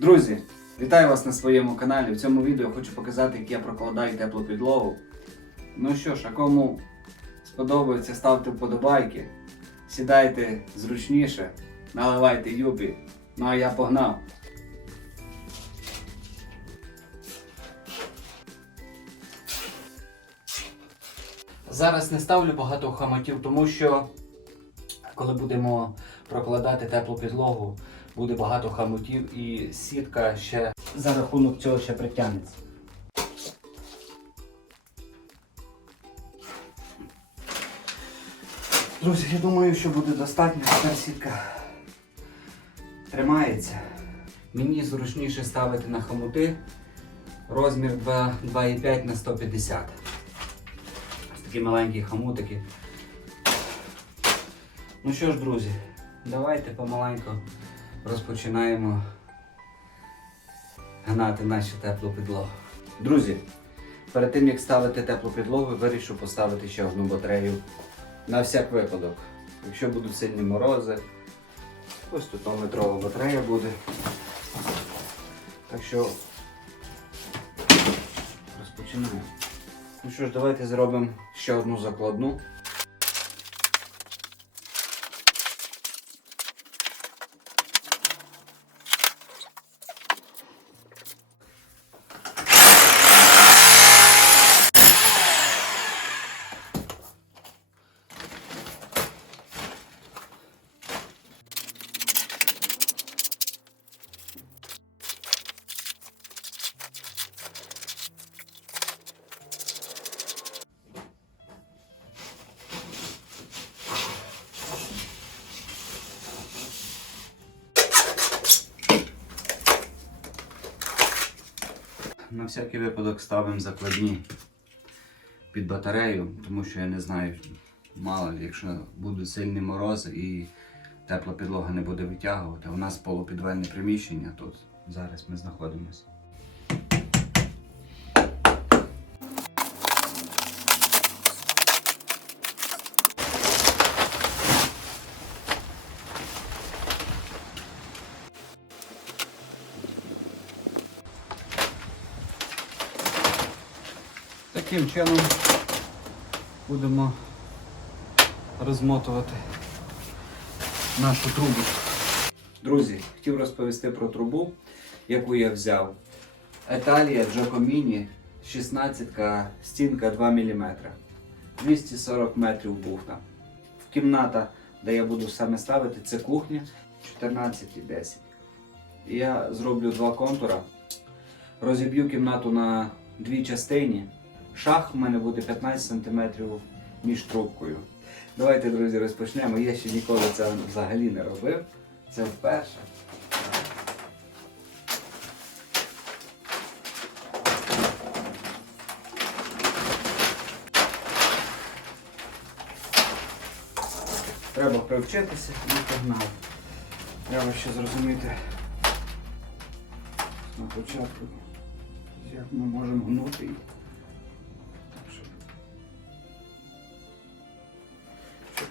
Друзі, вітаю вас на своєму каналі. В цьому відео хочу показати, як я прокладаю теплу підлогу. Ну що ж, а кому сподобається, ставте вподобайки, сідайте зручніше, наливайте юбі. Ну а я погнав. Зараз не ставлю багато хамотів, тому що коли будемо прокладати теплу підлогу, буде багато хамутів і сітка ще за рахунок цього ще притягнеться. Друзі, я думаю, що буде достатньо. Тепер сітка тримається. Мені зручніше ставити на хомути розмір 2,5 на 150. Ось такі маленькі хомутики. Ну що ж, друзі, давайте помаленьку розпочинаємо гнати нашу теплу підлогу. Друзі, перед тим як ставити теплу підлогу, вирішив поставити ще одну батарею на всяк випадок. Якщо будуть сильні морози, ось тут метрова батарея буде. Так що розпочинаємо. Ну що ж, давайте зробимо ще одну закладну. На всякий випадок ставимо закладні під батарею, тому що я не знаю, мало якщо будуть сильні морози і тепла підлога не буде витягувати. У нас полупідвальне приміщення тут. Зараз ми знаходимося. Таким чином будемо розмотувати нашу трубу. Друзі, хотів розповісти про трубу, яку я взяв. Еталія Giacomini 16 стінка 2 мм. 240 метрів був там. Кімната, де я буду саме ставити, це кухня 14,10. І 10. Я зроблю два контура. Розіб'ю кімнату на дві частини. Шах в мене буде 15 см між трубкою. Давайте, друзі, розпочнемо. Я ще ніколи це взагалі не робив. Це вперше. Треба привчитися і погнали. Треба ще зрозуміти на початку, як ми можемо гнути її.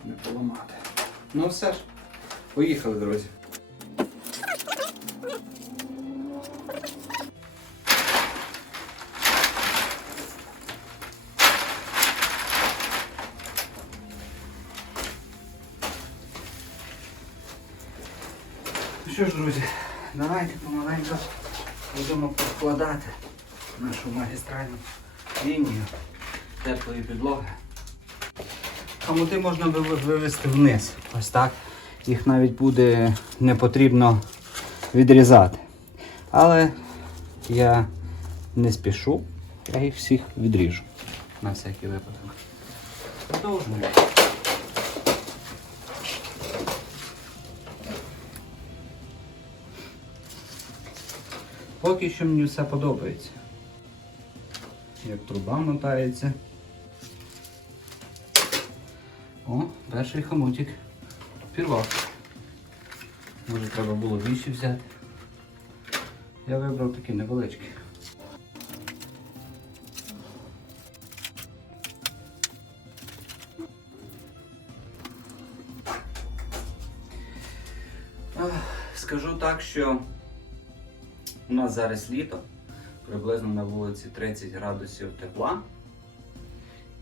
Не поламати. Ну все ж, поїхали, друзі. Ну що ж, друзі, давайте помаленьку будемо прокладати нашу магістральну лінію теплої підлоги. Хамути можна вив- вивести вниз. Ось так. Їх навіть буде не потрібно відрізати. Але я не спішу, я їх всіх відріжу. На всякий випадок. Продовжуємо. Поки що мені все подобається. Як труба мотається. О, перший хамутик пірвав. Може треба було більше взяти. Я вибрав такі невеличкі. Скажу так, що У нас зараз літо, приблизно на вулиці 30 градусів тепла.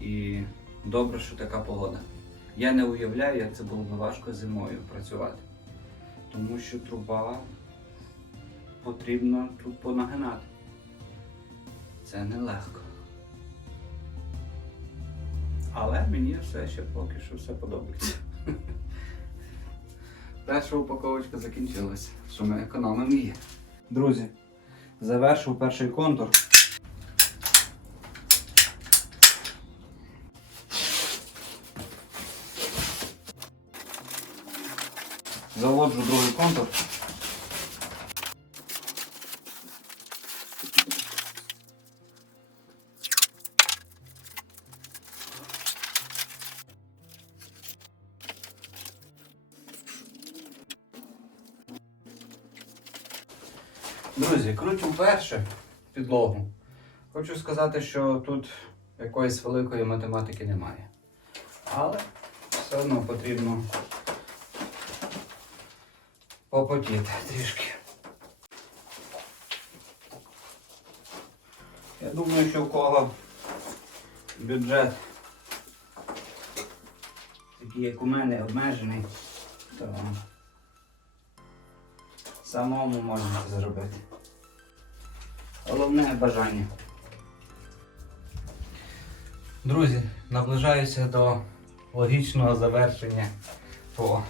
І добре, що така погода. Я не уявляю, як це було б важко зимою працювати. Тому що труба потрібно тут понагинати. Це нелегко. Але мені все ще поки що все подобається. Перша упаковочка закінчилась, що ми економимо її. Друзі, завершив перший контур. Заводжу другий контур. Друзі, крутю вперше підлогу. Хочу сказати, що тут якоїсь великої математики немає. Але все одно потрібно попотіти трішки. Я думаю, що у кого бюджет такий, як у мене, обмежений, то самому можна це зробити. Головне бажання. Друзі, наближаюся до логічного завершення по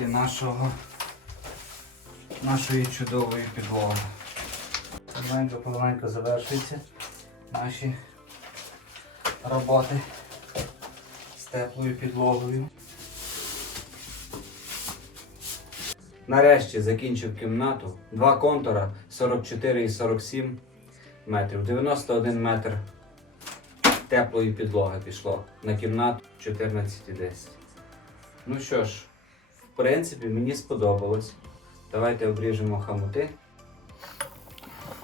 намотки нашого нашої чудової підлоги. Помаленько, помаленько завершуються наші роботи з теплою підлогою. Нарешті закінчив кімнату. Два контура 44 і 47 метрів. 91 метр теплої підлоги пішло на кімнату 14,10. Ну що ж, в принципі, мені сподобалось. Давайте обріжемо хомути.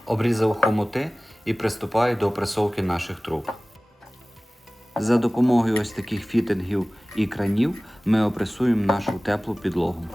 Обрізав хомути і приступаю до опресовки наших труб. За допомогою ось таких фітингів і кранів ми опресуємо нашу теплу підлогу.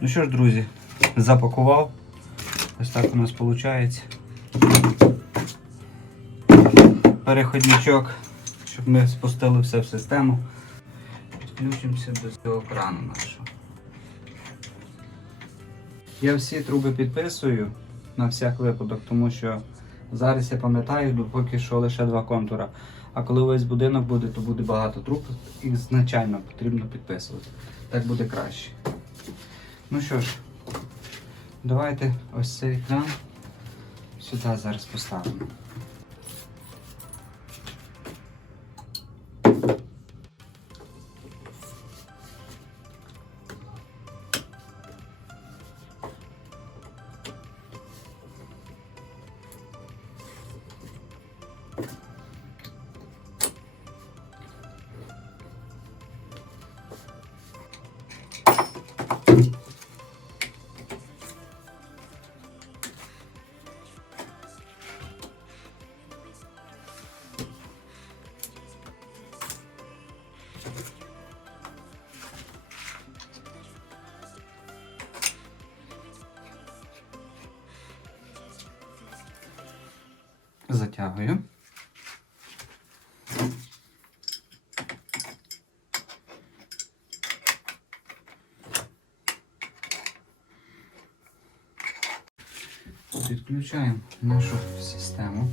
Ну що ж, друзі, запакував. Ось так у нас виходить. Переходничок, щоб ми спустили все в систему. Підключимося до цього крану нашого. Я всі труби підписую на всяк випадок, тому що зараз я пам'ятаю, поки що лише два контура. А коли весь будинок буде, то буде багато труб і значально потрібно підписувати. Так буде краще. Ну що ж, давайте ось цей екран сюди зараз поставимо. Затягую. Підключаємо нашу систему.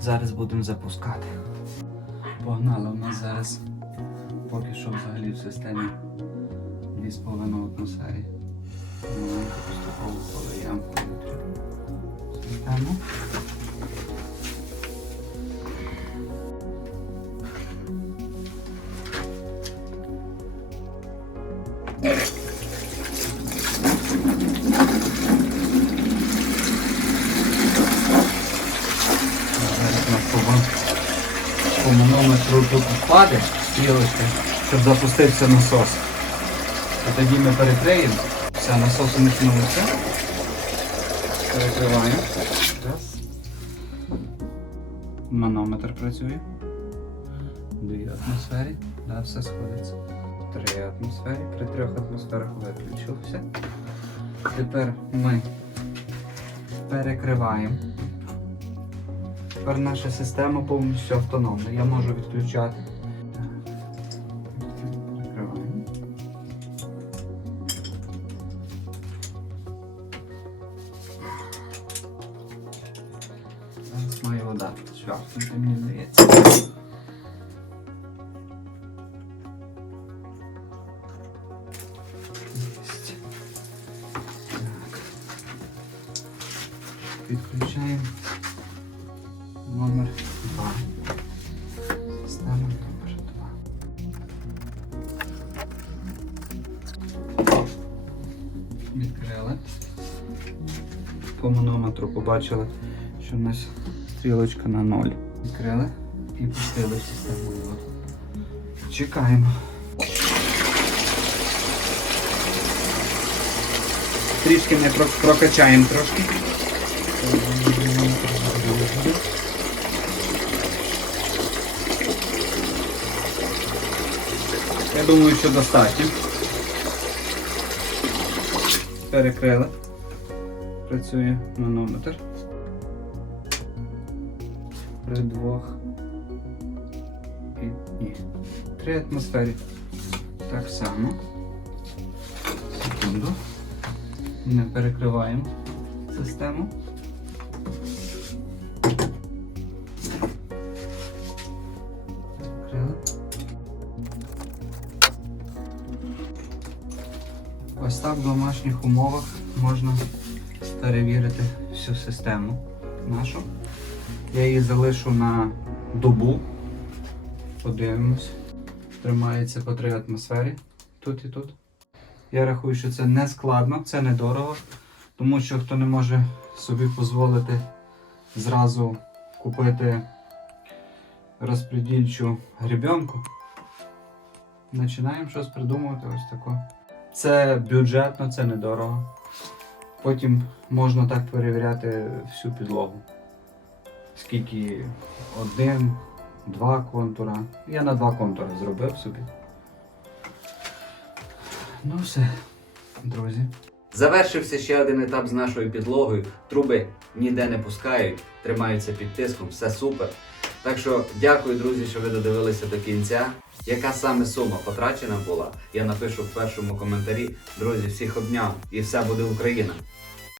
Зараз будемо запускати. Погнали, у нас зараз поки що взагалі в системі 2,5 атмосфері. Маленько поступово полиємо повітря. Систему. Зараз у нас по, по манометру тут впаде стрілочка, щоб запустився насос. І тоді ми перекриємо. Все, насос умикнувся. Перекриваємо. Манометр працює. Дві атмосфері. Да, все сходиться. Три атмосфері. При трьох атмосферах виключився. Тепер ми перекриваємо. Тепер наша система повністю автономна. Я можу відключати. Вода шваркнути, мені здається. Так. Підключаємо номер 2. Система номер 2. Відкрили. По манометру побачили, що у нас стрілочка на 0. Відкрили і пустили систему. Чекаємо. Трішки ми про- прокачаємо трошки. Я думаю, що достатньо. Перекрили. Працює манометр. При двох. Ні. Три атмосфері. Так само. Секунду. Не перекриваємо систему. Закрили. Ось так в домашніх умовах можна перевірити всю систему нашу. Я її залишу на добу. Подивимось. Тримається по 3 атмосфері. Тут і тут. Я рахую, що це не складно, це недорого. Тому що хто не може собі дозволити зразу купити розпредільчу гребенку, починаємо щось придумувати ось таке. Це бюджетно, це недорого. Потім можна так перевіряти всю підлогу. Скільки один, два контура. Я на два контури зробив собі. Ну все, друзі. Завершився ще один етап з нашою підлогою. Труби ніде не пускають, тримаються під тиском, все супер. Так що дякую, друзі, що ви додивилися до кінця. Яка саме сума потрачена була, я напишу в першому коментарі. Друзі, всіх обняв і все буде Україна!